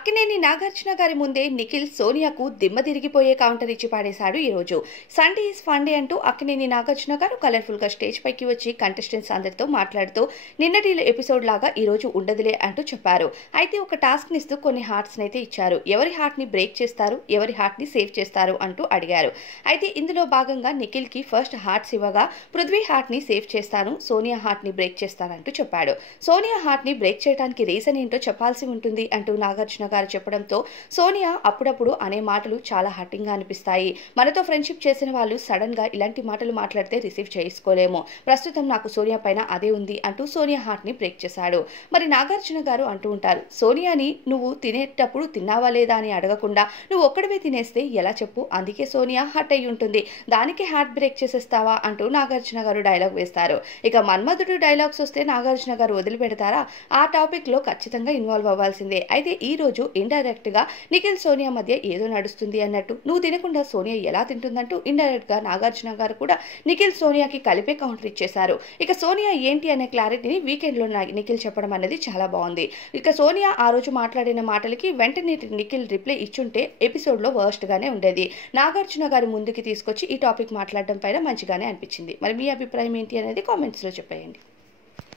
అక్కినేని నాగార్జున గారి ముందే నిఖిల్ సోనియాకు దిమ్మ తిరిగిపోయే కౌంటర్ ఇచ్చి పాడేశాడు ఈ రోజు. సండే ఈజ్ ఫండే అంటూ అక్కినేని నాగార్జున గారు కలర్ఫుల్ గా స్టేజ్ పైకి వచ్చి కంటెస్టెంట్స్ అందరితో మాట్లాడుతూ నిన్నటి ఎపిసోడ్ లాగా ఈ రోజు ఉండదులే అంటూ చెప్పారు. అయితే ఒక టాస్క్ నిస్తూ కొన్ని హార్ట్స్ అయితే ఇచ్చారు. ఎవరి హార్ట్ ని బ్రేక్ చేస్తారు, ఎవరి హార్ట్ ని సేవ్ చేస్తారు అంటూ అడిగారు. అయితే ఇందులో భాగంగా నిఖిల్ కి ఫస్ట్ హార్ట్స్ ఇవ్వగా పృథ్వీ హార్ట్ ని సేవ్ చేస్తాను, సోనియా హార్ట్ ని బ్రేక్ చేస్తానంటూ చెప్పాడు. సోనియా హార్ట్ ని బ్రేక్ చేయడానికి రీజన్ ఏంటో చెప్పాల్సి ఉంటుంది అంటూ నాగార్జున గారు చెప్పడంతో సోనియా అప్పుడప్పుడు అనే మాటలు చాలా హర్టింగ్ గా అనిపిస్తాయి. మనతో ఫ్రెండ్షిప్ చేసిన వాళ్ళు సడన్ గా ఇలాంటి మాటలు మాట్లాడితే రిసీవ్ చేసుకోలేము. ప్రస్తుతం నాకు సోనియా పైన అదే ఉంది అంటూ సోనియా హార్ట్ ని బ్రేక్ చేశాడు. మరి నాగార్జున గారు అంటూ ఉంటారు, సోనియాని నువ్వు తినేటప్పుడు తిన్నావా లేదా అని అడగకుండా నువ్వు ఒక్కడివే తినేస్తే ఎలా చెప్పు, అందుకే సోనియా హర్ట్ అయి ఉంటుంది, దానికి హార్ట్ బ్రేక్ చేసేస్తావా అంటూ నాగార్జున గారు డైలాగ్ వేస్తారు. ఇక మన్మధుడు డైలాగ్స్ వస్తే నాగార్జున గారు వదిలిపెడతారా? ఆ టాపిక్ లో ఖచ్చితంగా ఇన్వాల్వ్ అవ్వాల్సిందే. అయితే ఈ రోజు ఇండైరెక్ట్ గా నిఖిల్ సోనియా మధ్య ఏదో నడుస్తుంది అన్నట్టు, నువ్వు తినకుండా సోనియా ఎలా తింటుందంటూ ఇండైరెక్ట్ గా నాగార్జున గారు కూడా నిఖిల్ సోనియాకి కలిపే కౌంటర్ ఇచ్చేశారు. ఇక సోనియా ఏంటి అనే క్లారిటీని వీకెండ్ లో నిఖిల్ చెప్పడం అనేది చాలా బాగుంది. ఇక సోనియా ఆ రోజు మాట్లాడిన మాటలకి వెంటనే నిఖిల్ రిప్లై ఇచ్చుంటే ఎపిసోడ్ లో వర్స్ట్ గానే ఉండేది. నాగార్జున గారి ముందుకి తీసుకొచ్చి ఈ టాపిక్ మాట్లాడడం పైన మంచిగానే అనిపించింది. మరి మీ అభిప్రాయం ఏంటి అనేది కామెంట్స్ లో చెప్పేయండి.